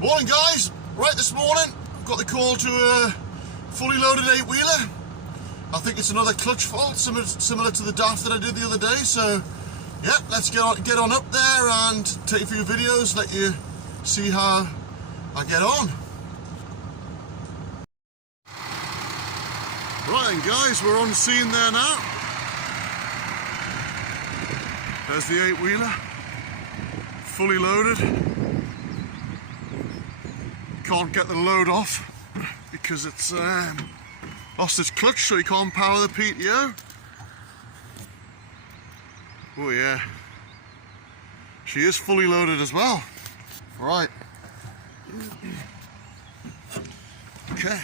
Morning guys, right this morning I've got the call to a fully loaded 8-wheeler. I think it's another clutch fault similar to the daft that I did the other day, so yeah, let's get on up there and take a few videos, let you see how I get on. Right then guys, we're on scene there now. There's the 8-wheeler, fully loaded. Can't get the load off because it's lost its clutch, so you can't power the PTO. Oh yeah, she is fully loaded as well. Right. Okay.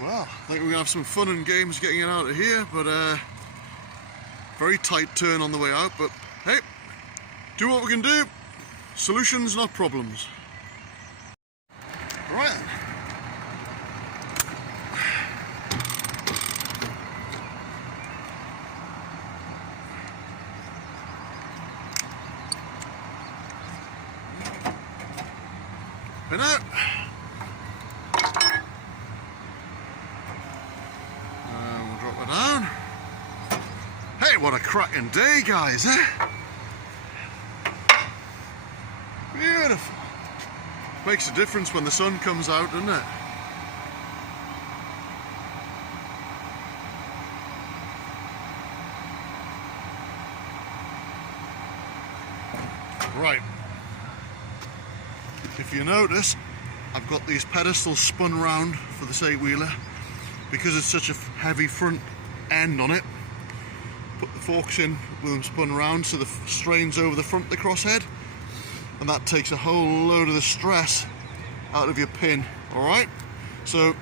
Well, I think we're gonna have some fun and games getting it out of here, but very tight turn on the way out. But hey, do what we can do. Solutions, not problems. Right. Pin out. We'll drop it down. Hey, what a cracking day, guys, eh? Beautiful. Makes a difference when the sun comes out, doesn't it? Right. If you notice, I've got these pedestals spun round for this 8-wheeler because it's such a heavy front end on it. Put the forks in with them spun round so the strain's over the front of the crosshead, and that takes a whole load of the stress out of your pin. Alright, so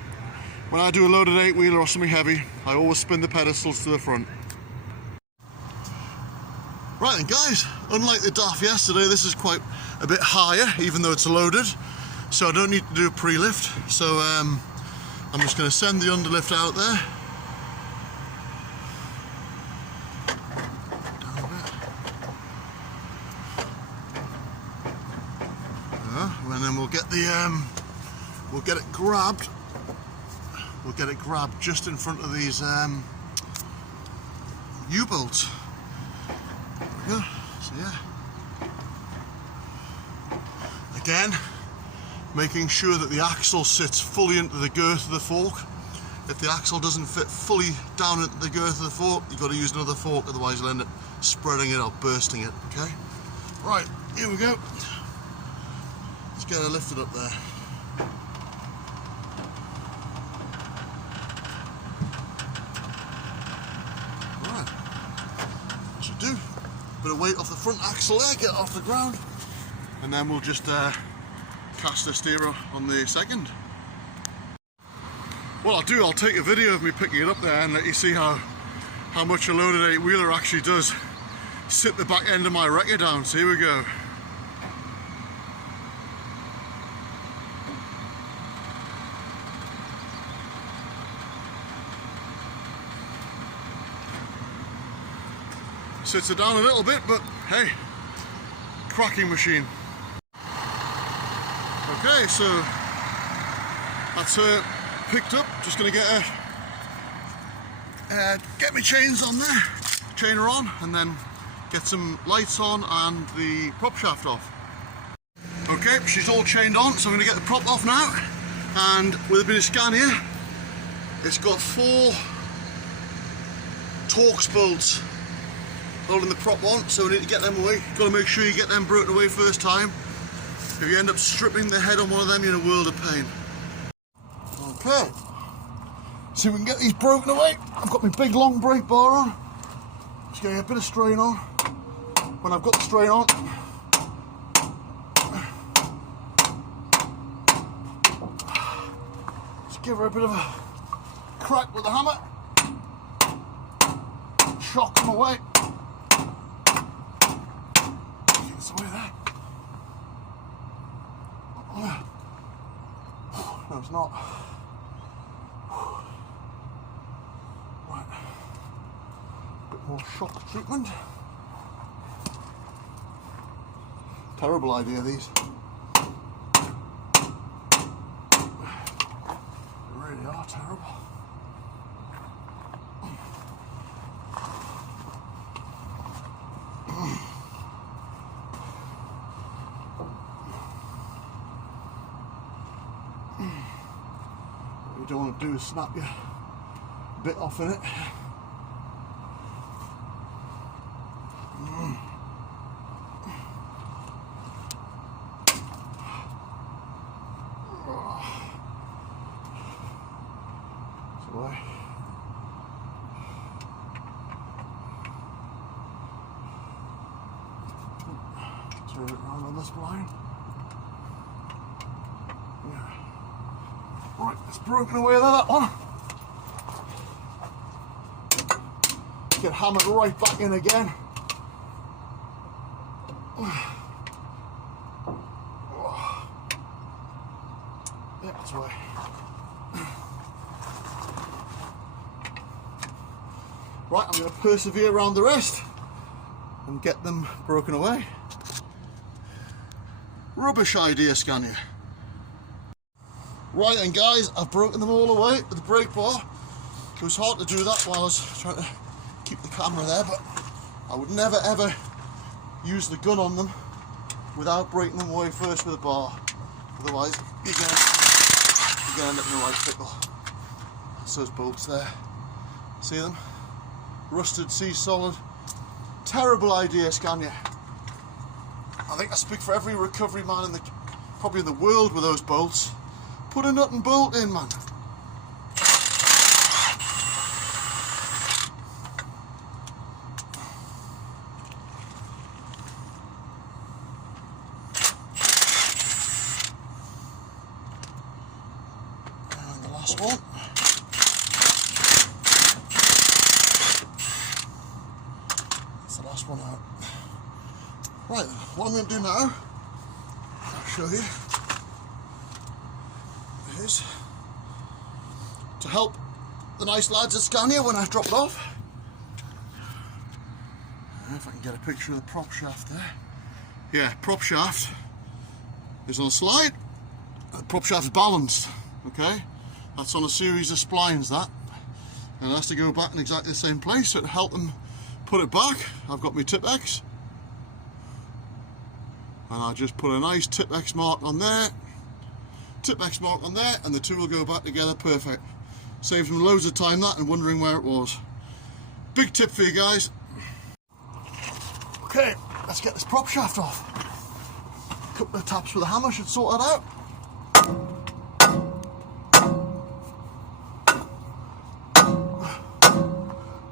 when I do a loaded 8-wheeler or something heavy, I always spin the pedestals to the front. Right then guys, unlike the daft yesterday, this is quite a bit higher even though it's loaded, so I don't need to do a pre-lift. So I'm just going to send the underlift out there. And then we'll get the we'll get it grabbed. We'll get it grabbed just in front of these U-bolts. Yeah. So yeah. Again, making sure that the axle sits fully into the girth of the fork. If the axle doesn't fit fully down into the girth of the fork, you've got to use another fork, otherwise you'll end up spreading it or bursting it. Okay. Right. Here we go. Let's get her lifted up there. Right, that should do. Bit of weight off the front axle there, get it off the ground, and then we'll just cast the steerer on the second. What I'll take a video of me picking it up there and let you see how much a loaded 8-wheeler actually does sit the back end of my wrecker down. So here we go. Sits it down a little bit, but hey, cracking machine. Okay, so that's her picked up. Just gonna get my chains on there, chain her on, and then get some lights on and the prop shaft off. Okay, she's all chained on, so I'm gonna get the prop off now. And with a bit of Scania, it's got 4 Torx bolts holding the prop on, so we need to get them away. Got to make sure you get them broken away first time. If you end up stripping the head on one of them, you're in a world of pain. Okay, so we can get these broken away. I've got my big long brake bar on. Just getting a bit of strain on. When I've got the strain on, just give her a bit of a crack with the hammer. Shock them away. No, it's not. Right. Bit more shock treatment. Terrible idea, these. terrible. What you don't want to do is snap your bit off in it. Away. Turn it around on this blind. Yeah. Right, it's broken away there, that one. Get hammered right back in again. Yeah, that's away. Right, I'm going to persevere around the rest and get them broken away. Rubbish idea, Scania. Right, and guys, I've broken them all away with the brake bar. It was hard to do that while I was trying to keep the camera there, but I would never ever use the gun on them without breaking them away first with a bar. Otherwise, you're going to end up in the right pickle. That's those bolts there. See them? Rusted, sea-solid. Terrible idea, Scania. I think I speak for every recovery man in the, probably in the world with those bolts. Put a nut and bolt in, man. And the last one. The last one out. Right, what I'm going to do now, I'll show you, is to help the nice lads at Scania when I drop it off. If I can get a picture of the prop shaft there. Yeah, prop shaft is on a slide. The prop shaft is balanced, okay? That's on a series of splines, that. And it has to go back in exactly the same place, so to help them put it back, I've got my Tip-X, and I just put a nice Tip-X mark on there, Tip-X mark on there, and the two will go back together perfect. Saves them loads of time that and wondering where it was. Big tip for you guys. Okay, let's get this prop shaft off. A couple of taps with a hammer should sort that out.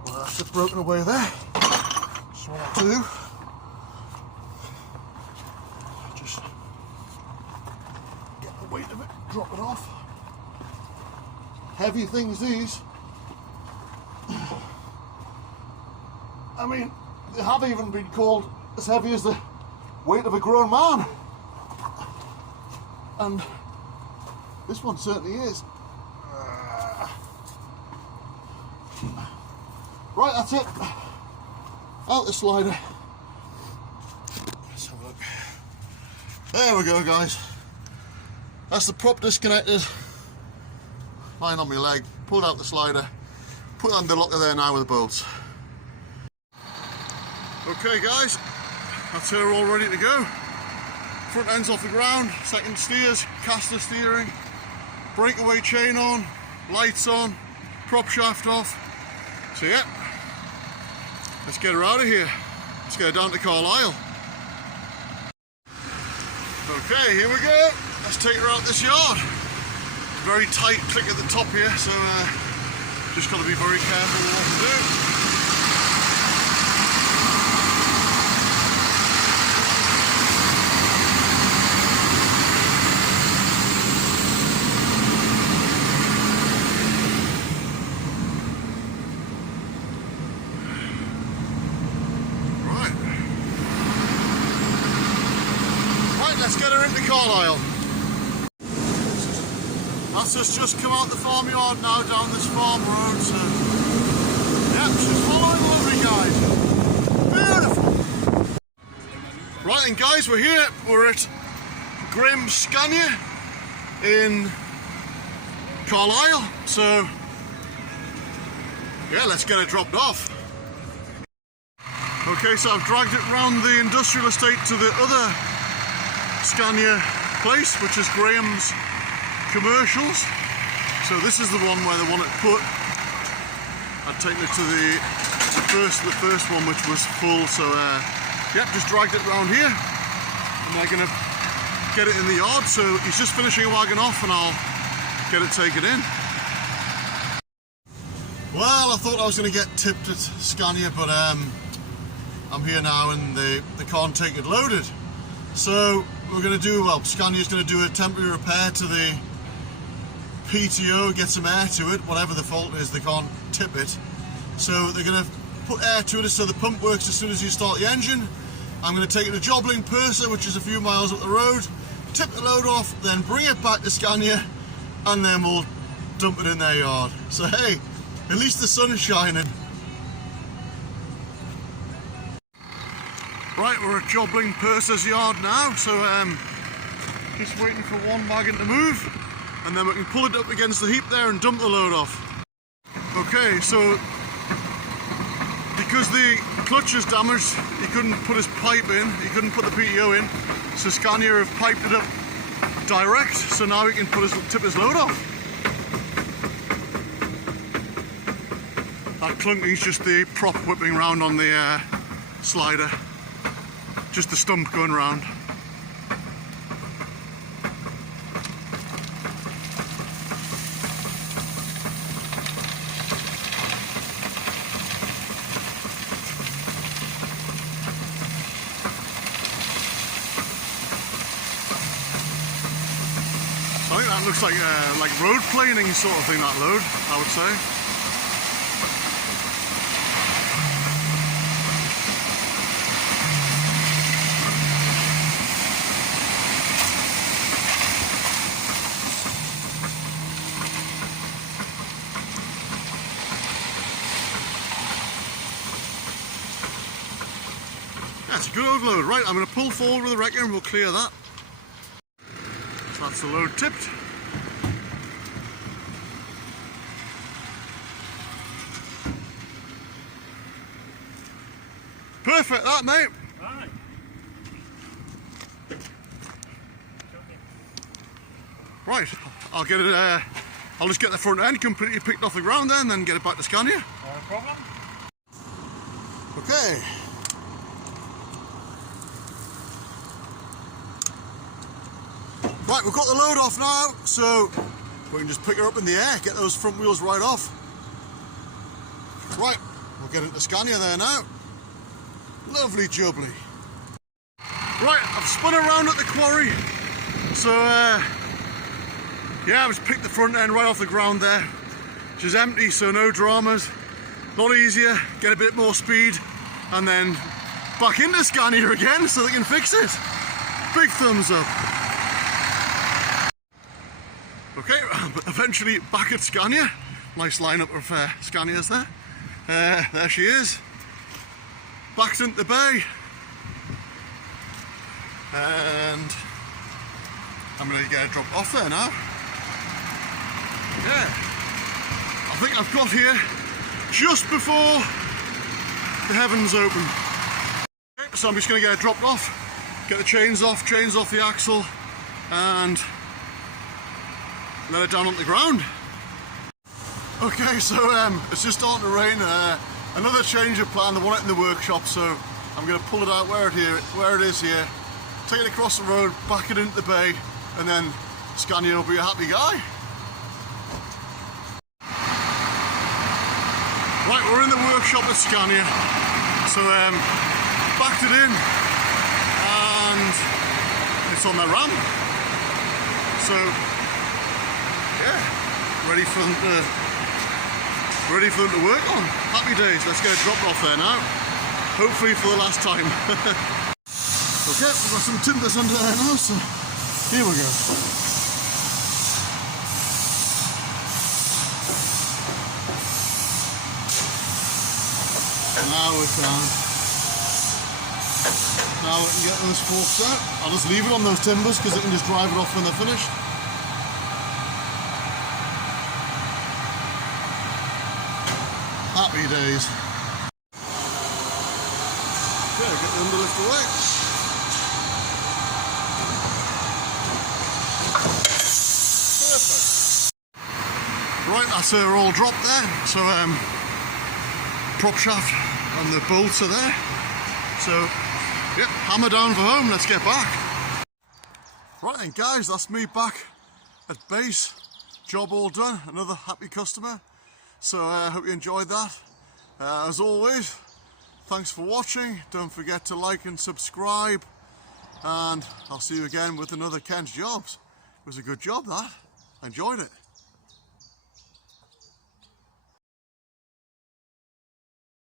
Well, that's it broken away there. So what I'll do, just get the weight of it, drop it off. Heavy things these. I mean, they have even been called as heavy as the weight of a grown man. And this one certainly is. Right, that's it. Out the slider. Let's have a look. There we go, guys. That's the prop disconnected. Lying on my leg. Pulled out the slider. Put it on the locker there now with the bolts. Okay, guys. That's her all ready to go. Front end's off the ground. Second steers. Caster steering. Breakaway chain on. Lights on. Prop shaft off. So yeah. Let's get her out of here. Let's get her down to Carlisle. Okay, here we go. Let's take her out this yard. Very tight click at the top here, so just got to be very careful with what to do. Let's get her into Carlisle. That's us just come out the farmyard now down this farm road, so yep, she's following lovely, guys. Beautiful. Right, and guys, we're here. We're at Scania in Carlisle. So yeah, let's get it dropped off. Okay, so I've dragged it round the industrial estate to the other Scania place, which is Graham's Commercials. So this is the one where they want it put. I'd taken it to the first one, which was full. So yeah, just dragged it round here, and they're gonna get it in the yard. So he's just finishing a wagon off, and I'll get it taken in. Well, I thought I was going to get tipped at Scania, but I'm here now and they can't take it loaded. So we're going to do, well, Scania's going to do a temporary repair to the PTO, get some air to it, whatever the fault is, they can't tip it. So they're going to put air to it so the pump works as soon as you start the engine. I'm going to take it to Jobling Purser, which is a few miles up the road, tip the load off, then bring it back to Scania, and then we'll dump it in their yard. So hey, at least the sun is shining. Right, we're at Jobling Purser's yard now, so just waiting for one wagon to move, and then we can pull it up against the heap there and dump the load off. Okay, so because the clutch is damaged, he couldn't put his pipe in, he couldn't put the PTO in, so Scania have piped it up direct, so now he can tip his load off. That clunking's just the prop whipping round on the slider. Just the stump going round. I think that looks like road planing sort of thing, that load, I would say. That's a good old load. Right, I'm going to pull forward with the wrecker and we'll clear that. So that's the load tipped. Perfect that, mate. Right. Right, I'll get it, I'll just get the front end completely picked off the ground then, and then get it back to Scania. No problem. Okay. Right, we've got the load off now, so we can just pick her up in the air, get those front wheels right off. Right, we'll get into Scania there now. Lovely jubbly. Right, I've spun around at the quarry. So, yeah, I've just picked the front end right off the ground there, which is empty, so no dramas. A lot easier, get a bit more speed, and then back into Scania again so they can fix it. Big thumbs up. Okay, eventually back at Scania. Nice lineup of Scanias there. There she is. Backed into the bay. And I'm going to get it dropped off there now. Yeah. I think I've got here just before the heavens open. Okay, so I'm just going to get it dropped off. Get the chains off the axle, and let it down on the ground. Okay, so it's just starting to rain. Another change of plan. They want it in the workshop, so I'm going to pull it out where it is here, take it across the road, back it into the bay, and then Scania will be a happy guy. Right, we're in the workshop at Scania, so backed it in, and it's on their ramp. So yeah, ready for them to work on. Happy days. Let's get it dropped off there now. Hopefully for the last time. Okay, we've got some timbers under there now, so here we go. Now we can get those forks out. I'll just leave it on those timbers because they can just drive it off when they're finished. happy days. Okay, get the underlift away. Perfect. Right, that's her all dropped there. So prop shaft and the bolts are there. So yep, hammer down for home, let's get back. Right then guys, that's me back at base. Job all done, another happy customer. So I hope you enjoyed that. As always, thanks for watching. Don't forget to like and subscribe. And I'll see you again with another Ken's Jobs. It was a good job that. I enjoyed it.